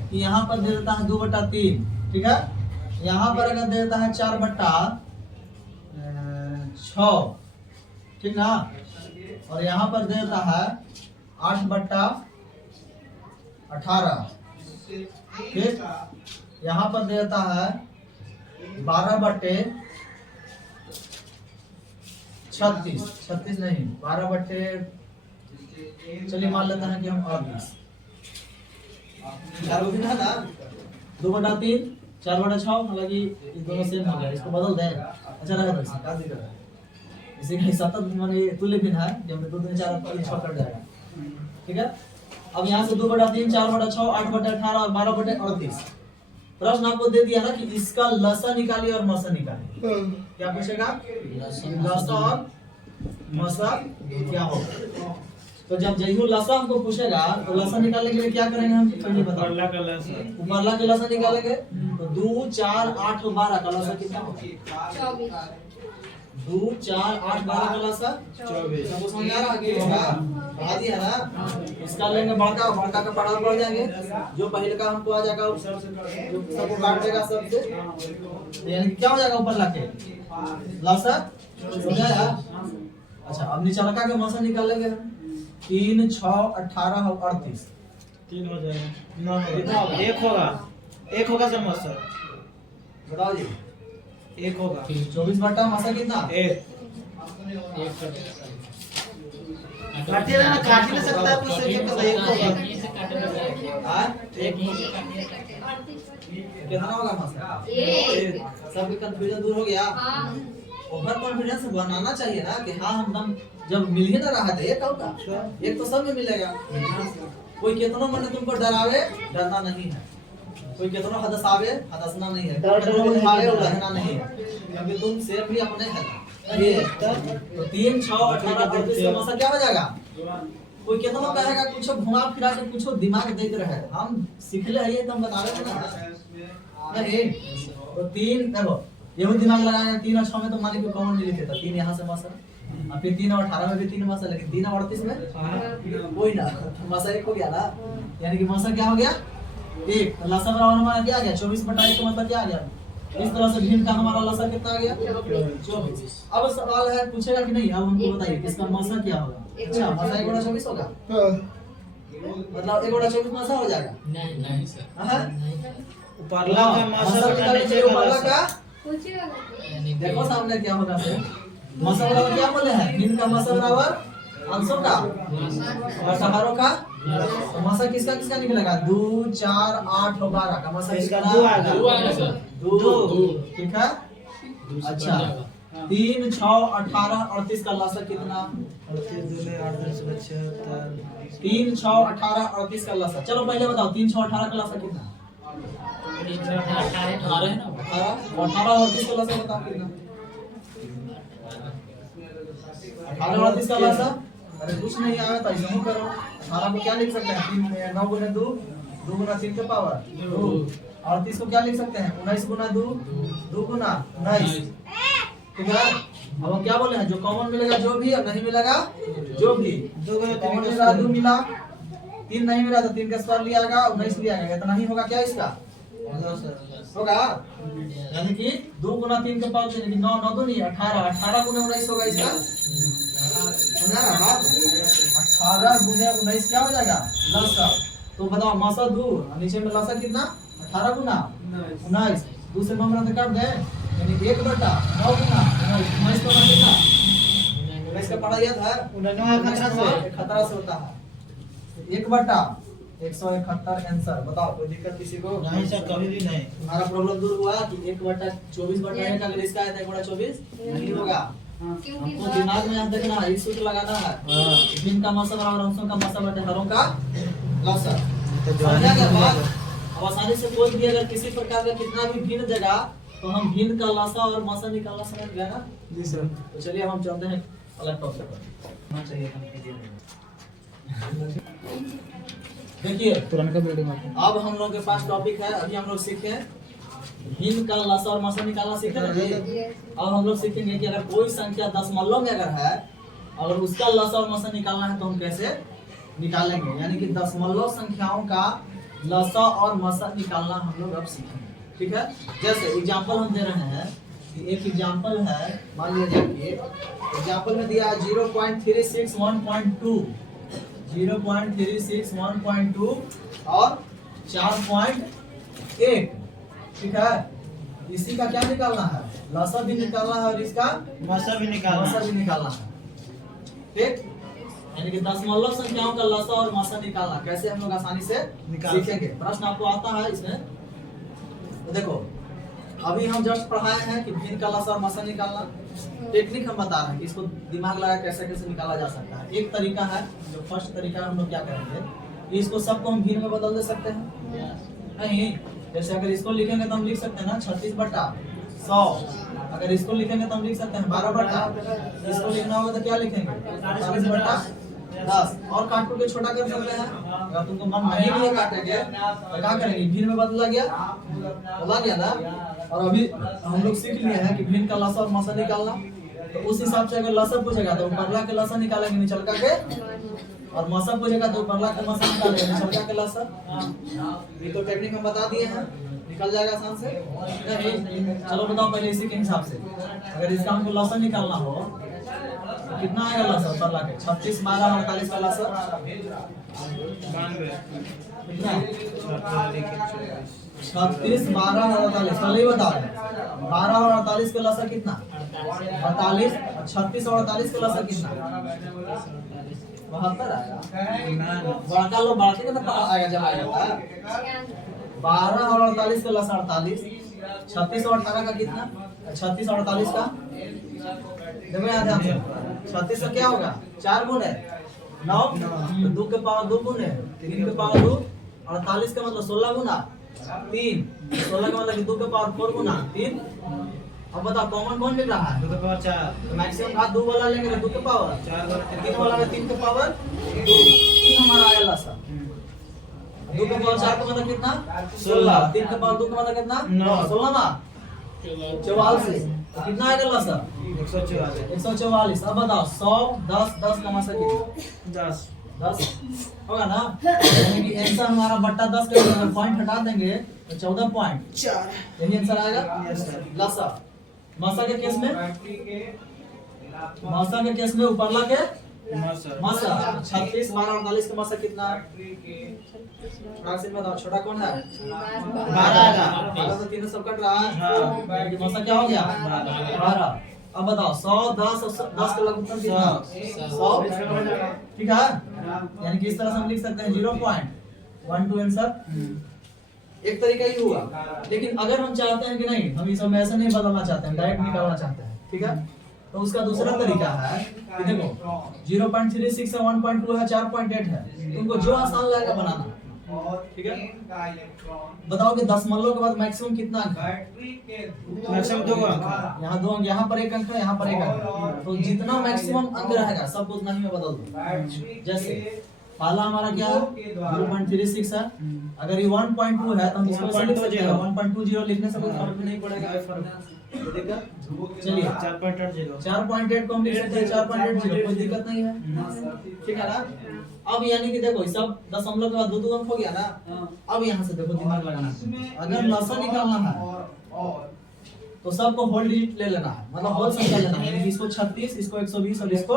कि यहाँ पर दे देता है 2 बटा 3, ठीक है। यहाँ पर अगर दे देता है 4 बटा 6, ठीक ना, और यहाँ पर दे देता है 8 बटा 18, ठीक। यहाँ पर दे देता है 12 बटे 36 नहीं 12 बटे, चलिए मान लेते हैं कि हम 28 ना 2 बटा 3, 4 बटा 6, हालांकि ये दोनों सेम हो गया, इसको बदल दें। अच्छा रहेगा इसका क्या दिक्कत है? इसी का सतत माने तुल्य भिन्न है, जब 2 3 4 6 कट जाएगा, ठीक है। अब यहाँ से 2 बटा 3, 4 बटा 6, 8 बटा 18 और 12 बटे 38। प्रश्न आपको दे दिया ना कि इसका लसा निकालिए और मसा निकालिए। क्या पूछेगा? लसा और मसा क्या होगा? तो जब जयू लसा हमको पूछेगा तो लसा निकालने के लिए क्या करेंगे हम? पहले बताओ। उपरला के लसा निकालेंगे तो 2 4 8 12 का लसा कितना होगा? 2 4 8 12 का लसा 24। सबको समझ आ रहा है कि होगा? बता दिया ना। इसका लेंगे बड़का, बड़का का पढ़ा पड़ जाएंगे, जो पहले का हमको आ जाएगा सबको काट देगा सबसे, यानी क्या हो जाएगा? उपरला के लसा हो जाएगा। अच्छा अब निचलका के मसा निकालेंगे हम, 3 6 18 और 38 3 हो जाएगा 9 कितना होगा? 1 होगा सर मास्टर, बताओ जी। 1 होगा 24 बटा मासा कितना? 1 काटिए ना, काट ही नहीं सकता है पूछ के पता 1 होगा। हाँ? एक कितना होगा मासा? एक। सबके कंफ्यूजन दूर हो गया। हाँ। ओवर कॉन्फिडेंस बनाना चाहिए ना कि हाँ हम दम जब मिल ही ना रहा था एक का एक तो सब में मिलेगा। कोई कितना मन तुमको डरावे डरना नहीं है, कोई कितना हदसावे हदसना नहीं है, कोई कितना उठावे उड़ाना नहीं है, क्योंकि तुम सेफ भी अपने है। ये तो 3 6 18 38 का मसा क्या हो जाएगा? कोई कितना कहेगा कुछ घुमा फिरा के कुछ दिमाग देत रहे, हम सीखले है ये तो हम बता रहे हैं ना। नहीं तो 3 देखो ये भी दिमाग लगाना 3 और 6 में तो मान लीजिए कॉमन नहीं लिखे था 3 यहाँ से मसा, और फिर 3 और 18 में भी 3 मसा, लेकिन 3 और 38 में कोई ना मसा 1 हो गया ना, यानी कि मसा क्या हो गया 1। तो लसा बराबर हमारा क्या आ गया 24 बटा 1 का मतलब क्या आ गया? इस तरह से भीम का हमारा लसा कितना आ गया 24। अब सवाल है पूछेगा कि नहीं, अब हमको बताइए इसका मसा क्या होगा? अच्छा मसा 1 बटा 24 होगा, मतलब 1 बटा 24 मसा हो जाएगा? नहीं सर, हाँ परला का मासा मसा नीचे परला का पूछिएगा। देखो सामने क्या होगा सर, मसा बराबर क्या बोले हैं? भीम का मसा बराबर अंशों का और सहारों का, तो मसा किसका किसका निकलेगा? 2 4 8 और 12 का मसा इसका कितना? 2 आएगा। 2 आएगा सर। 2 ठीक है। अच्छा 3 6 18 38 का लसा कितना? 3 6 18 38 का लसा, चलो पहले बताओ 3 6 18 का लसा कितना? 18 है ना, 18 और 38 का लसा बताओ कितना? 18 और 38 का लसा, अरे कुछ नहीं आया तो यूं करो, 18 को क्या लिख सकते हैं? 3 9 गुना 2 2 गुना 3 के पावर 2, और 38 को क्या लिख सकते हैं? 19 गुना 2 2 गुना 19, ठीक है। अब हम क्या बोले हैं? जो कॉमन मिलेगा जो भी, और नहीं मिलेगा जो भी। 2 गुना 3 कॉमन मिला 2 मिला, 3 नहीं मिला तो 3 का स्क्वायर लिया आएगा, 19 लिया आएगा, इतना ही होगा क्या इसका? होगा, यानी कि 2 गुना 3 के पावर यानी कि 9 9 2 नहीं 18 18 गुना 19 होगा इसका। समझा ना बात? 18 गुना 19 क्या हो जाएगा? लसा। तो बताओ मसा 2 और नीचे में लसा कितना? 18 गुना 19, 2 से 9 गुना काट दे, यानी 1 बटा 9 गुना 19 का मतलब कितना? 19 का पढ़ा याद है? 19 खतरा से होता है 1 बटा 171 आंसर। बताओ कोई दिक्कत किसी को? नहीं सर, कभी भी नहीं। हमारा प्रॉब्लम दूर हुआ कि 1 बटा 24 बटा 1 अगर इसका है तो 1 बटा 24 नहीं होगा। क्योंकि हमको दिमाग में यहाँ देखना है, सूत्र लगाना है। भीम का मसा बराबर अंशों का मसा बटे हरों का लसा। समझा क्या बात? अब आसानी से कोई भी अगर किसी प्रकार का कितना भी भिन्न जगह तो हम भिन्न का लसा और मसा निकालना समझ गए ना? जी सर। तो चलिए हम चलते हैं अलग टॉपिक पर। होना चाहिए देखिए तुरंत का वीडियो अब हम लोग के पास टॉपिक है, अभी हम लोग सीखे भिन्न का लसा और मसा निकालना सीखे ना जी। अब हम लोग सीखेंगे कि अगर कोई संख्या दशमलव में अगर है, अगर उसका लसा और मसा निकालना है तो हम कैसे निकालेंगे, यानी कि दशमलव संख्याओं का लसा और मसा निकालना हम लोग अब सीखेंगे। ठीक है, जैसे एग्जांपल हम दे रहे हैं कि एक एग्जांपल है, मान लीजिए कि एग्जांपल में दिया 0.361.2 0.361.2 और 4.1, ठीक है। इसी का क्या निकालना है? लसा भी निकालना है और इसका मसा भी मसा भी निकालना है, ठीक। यानी कि दशमलव संख्याओं का लसा और मसा निकालना कैसे हम लोग आसानी से सीखेंगे। प्रश्न आपको आता है इसमें, तो देखो अभी हम जस्ट पढ़ाए हैं कि भिन्न का लसा और मसा निकालना। टेक्निक हम बता रहे हैं कि इसको दिमाग लगा कैसे कैसे निकाला जा सकता है। एक तरीका है, जो फर्स्ट तरीका हम लोग क्या करेंगे कि इसको सबको हम भिन्न में बदल दे सकते हैं। नहीं, जैसे अगर इसको लिखेंगे तो हम लिख सकते हैं ना 36/100। अगर इसको लिखेंगे तो हम लिख सकते हैं 12/, इसको लिखना होगा तो क्या लिखेंगे 48/10, और काट के छोटा कर सकते हैं। अगर तुमको मन नहीं भी काटेंगे तो क्या करेंगे, भिन्न में बदला गया ना। और अभी हम लोग सीख लिए हैं कि भिन्न का लसा और मसा निकालना, तो उस हिसाब से अगर लसा पूछेगा तो परला के लसा निकालेंगे निचलका के, और मसा पूछेगा तो परला के मसा निकालेंगे निचलका के लसा। ये तो टेक्निक हम बता दिए हैं, निकल जाएगा आसान से। चलो बताओ पहले इसी के हिसाब से, अगर इसका हमको लसा निकालना हो तो कितना आएगा लसा ऊपर ला के 36 12 48 का लसा कितना 36 12 और 48 चलो ये बताओ 12 और 48 का लसा कितना 48 और 36 और 48 का लसा कितना 72 आएगा बड़का लो बाकी का तो आएगा जब आएगा 12 और 48 का लसा 48 36 और 18 का कितना 36 और 48 का देखो याद है 36 का क्या होगा 4 गुण है 9 तो 2 के पावर 2 गुण है 3 के पावर 2 और 48 का मतलब 16 गुना 3 16 का मतलब 2 के पावर 4 गुना 3 अब बताओ कॉमन कौन मिल रहा है 2 के पावर 4 तो मैक्सिमम आप 2 वाला लेंगे तो 2 के पावर 3 वाला में 3 के पावर 2 3 हमारा आया लासा 2 के पावर 4 का मतलब कितना 16 3 के पावर 2 का मतलब कितना 9 16 ना 44 तो कितना आएगा लासा 144 अब बताओ 100 10 10 का मतलब कितना 10 होगा ना यानी कि आंसर हमारा बट्टा 10 का अगर पॉइंट हटा देंगे तो 14.4 यही आंसर आएगा लासा मासा के केस में मासा के केस में ऊपरला के मासा 36 12 48 का मासा कितना छोटा से बताओ छोटा कौन है 12 का तो 3 सब कट रहा है हां कि मासा क्या हो गया 12 अब बताओ 100 10 और 10 का लघुत्तम कितना 100 ठीक है यानी कि इस तरह से हम लिख सकते हैं 0.12 आंसर एक तरीका ही हुआ लेकिन अगर हम चाहते हैं कि नहीं हम इस समय ऐसे नहीं बदलना चाहते हैं डायरेक्ट निकालना चाहते हैं ठीक है तो उसका दूसरा तरीका है कि देखो 0.36 है 1.2 है 4.8 है तुमको जो आसान लगेगा बनाना ठीक है बताओ कि दशमलव के बाद मैक्सिमम कितना अंक है मैक्सिमम 2 अंक यहाँ 2 अंक यहाँ पर 1 अंक है यहाँ पर 1 अंक है तो जितना मैक्सिमम अंक रहेगा सब उतना ही मैं बदल दूँ जैसे पहला हमारा क्या है 0.36 है अगर ये 1.2 है तो हम इसको ऐसे लिख सकते हैं 1.20 लिखने से कोई फर्क नहीं पड़ेगा चलिए 4.8 को हम लिख सकते हैं 4.80 कोई दिक्कत नहीं है ठीक है ना अब यानी कि देखो सब दशमलव के बाद 2 अंक हो गया ना अब यहाँ से देखो दिमाग लगाना अगर लसा निकालना है तो सबको होल डिजिट ले लेना है मतलब होल संख्या लेना है यानी कि इसको 36 इसको 120 और इसको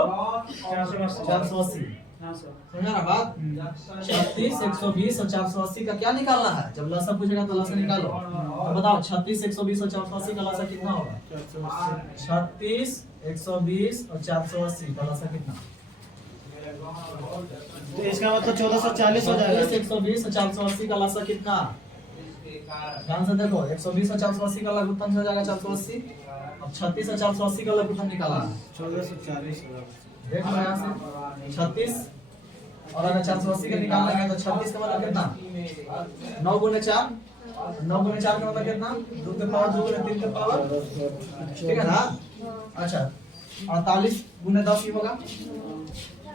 480 समझा ना बात 36 120 और 480 का क्या निकालना है जब लसा पूछेगा तो लसा निकालो तो बताओ 36 120 और 480 का लसा कितना होगा 36 120 और 480 का लसा कितना तो इसका मतलब 1440 हो जाएगा 120 और 480 का लसा कितना ध्यान से देखो 120 और 480 का लघुत्तम हो जाएगा 480 अब 36 और 480 का लघुत्तम निकालना है 1440 देख लो यहाँ से 36 और अगर 480 का निकालना है तो 26 का मतलब कितना 9 गुने 4 9 गुने 4 का मतलब कितना 2 के पावर 2 गुने 3 के पावर ठीक है ना अच्छा 48 गुने 10 ही होगा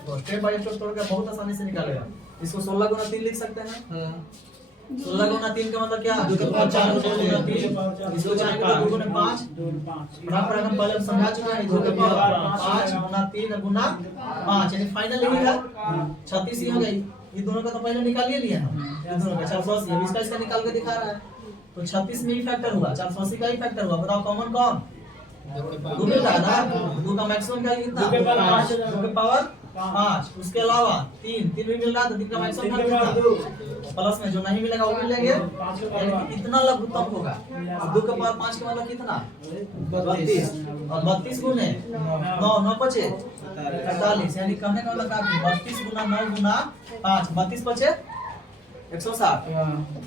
तो स्टेप बाय स्टेप तोड़ के बहुत आसानी से निकालेगा इसको 16 गुना 3 लिख सकते हैं 16 गुना 3 का मतलब क्या 2 के पावर 4 गुना 3 इसको चाहेंगे तो 2 गुने 5 बराबर हम पहले समझा चुके हैं 2 के पावर 5 गुना 3 गुना 5 यानी फाइनल यही है 36 ही हो गई ये दोनों का तो पहले निकाल लिए हम ये दोनों का 480 अब इसका निकाल के दिखा रहा है तो 36 में ही फैक्टर हुआ 480 का ही फैक्टर हुआ बताओ कॉमन कौन 2 मिल रहा है ना 2 का मैक्सिमम क्या कितना 2 के पावर 5 उसके अलावा 3 भी मिल रहा है तो 3 का मैक्सिमम कितना प्लस में जो नहीं मिलेगा वो मिलेंगे यानी कि इतना लघुत्तम होगा 2 के पावर 5 का मतलब कितना 32 और 32 गुने 9 9 बचे 48 यानी कहने का मतलब क्या 32 गुना 9 गुना 5 32 बचे 160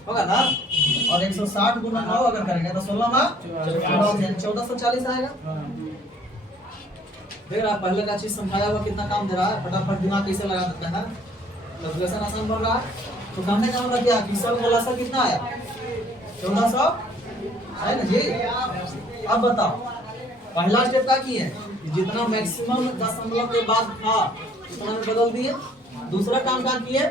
होगा ना और 160 गुना 9 अगर करेंगे तो 16 में 1440 आएगा देख रहा पहले का चीज समझाया हुआ कितना काम दे रहा है फटाफट दिमाग कैसे लगा देते हैं कैल्कुलेशन आसान बन रहा है तो कहने का मतलब क्या कि सब बोला सा कितना आया 1400 है ना जी अब बताओ पहला स्टेप क्या किए जितना मैक्सिमम दशमलव के बाद था उतना में बदल दिए दूसरा काम क्या किए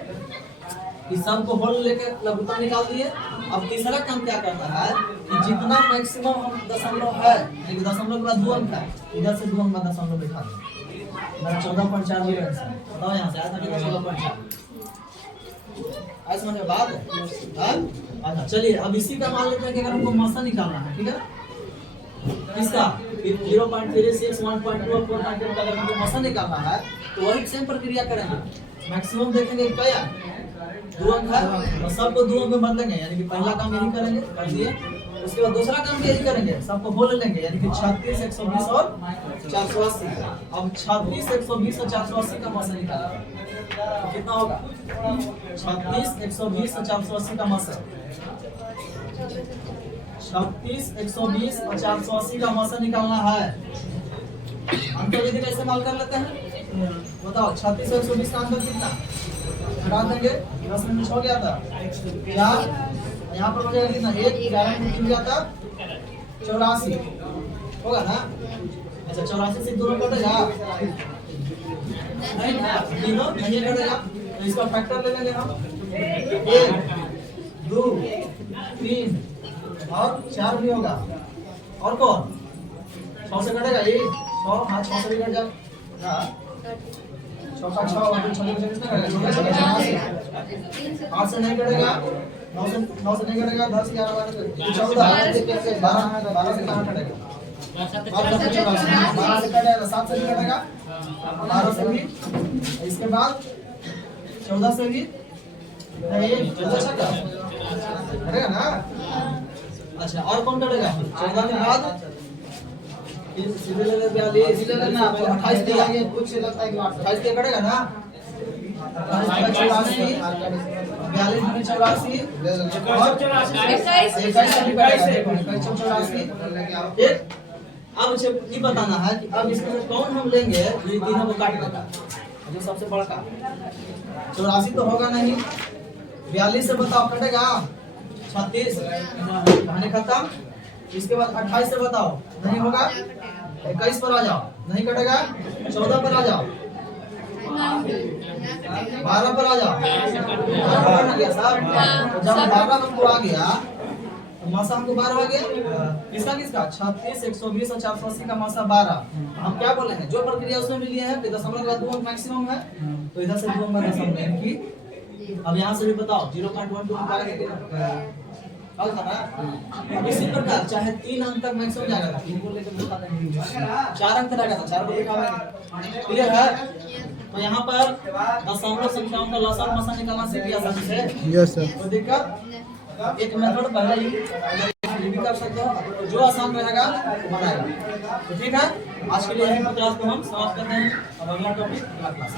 कि सबको होल लेके लघुत्तम निकाल दिए अब तीसरा काम क्या करता है कि जितना मैक्सिमम हम दशमलव है लेकिन दशमलव के बाद 2 अंक है इधर से 2 अंक में दशमलव बिठा दो मेरा 14.4 मिल रहा है बताओ यहाँ से आया था कितना 14.4 आज समझ में बात है अच्छा चलिए अब इसी का मान लेते हैं कि अगर हमको मासा निकालना है ठीक है इसका 0.36 1.2 और 4.2 का अगर हमको मौसा निकालना है तो वही सेम प्रक्रिया करेंगे। मैक्सिमम देखेंगे क्या 2 अंक है और सबको 2 अंक में बदलेंगे, यानी कि पहला काम यही करेंगे, कर दिए। उसके बाद दूसरा काम भी यही करेंगे, सबको होल लेंगे, यानी कि 36 120 और 480। अब 36 120 और 480 का मौसा निकाला तो कितना होगा 36 120 और 480 का मौसा 36 120 और 480 का मौसा निकालना है। अंकविधि का इस्तेमाल कर लेते हैं। बताओ 36 और 120 का अंतर कितना हटा देंगे, 10 में हो गया था क्या, यहाँ पर हो जाएगा कितना 1 11 में मिल जाता 84 होगा ना। अच्छा 84 से दोनों कटेगा तीनों नहीं कटेगा, तो इसका फैक्टर ले लेंगे हम 1 2 3 और 4 भी होगा। और कौन 6 से कटेगा ये 6, हाँ 6 से भी कट जाएगा, 6 का 6 और 6 से कितना कटेगा 8 से नहीं कटेगा, 9 से नहीं कटेगा, 10 11 12 से कहाँ कटेगा 12 से कटेगा, 7 से भी कटेगा, 12 से भी, इसके बाद 14 से भी नहीं 14 कटेगा ना। अच्छा और कौन कटेगा 14 के बाद सीधे ले ले 42 सीधे लेना 28 के आगे कुछ लगता है कि 28 के कटेगा ना 84 42 में 84 और 21 अब मुझे ये बताना है कि अब इसमें से कौन हम लेंगे जो ये तीनों को काट देगा, जो सबसे बड़ा का 84 तो होगा नहीं, 42 से बताओ कटेगा 36 कहानी खत्म। इसके बाद 28 से बताओ नहीं होगा, 21 पर आ जाओ नहीं कटेगा, 14 पर आ जाओ, 12 पर आ जाओ, 12 आ गया साहब। तो जब 12 हमको आ गया तो मौसा हमको 12 आ गया, किसका किसका 36 120 और 480 का मौसा 12। हम क्या बोलेंगे जो प्रक्रिया उसमें मिली है कि दशमलव का 2 अंक मैक्सिमम है, तो इधर से 2 अंक दशमलव यानी कि अब यहाँ से भी बताओ 0.12 पाएंगे और इसी प्रकार चाहे 3 अंक तक मैक्सिमम जाएगा, 3 को लेकर बता देंगे 4 अंक तक आएगा तो 4 को दिखाएंगे, क्लियर है। तो यहाँ पर दशमलव संख्याओं का लसागु मसा निकालना सीख लिया आसानी से, यस सर। कोई दिक्कत एक मेथड पहले ही भी कर सकते हो, जो आसान रहेगा बनाएगा। तो ठीक है, आज के लिए यही क्लास को हम समाप्त करते हैं। अब अगला टॉपिक अगला क्लास।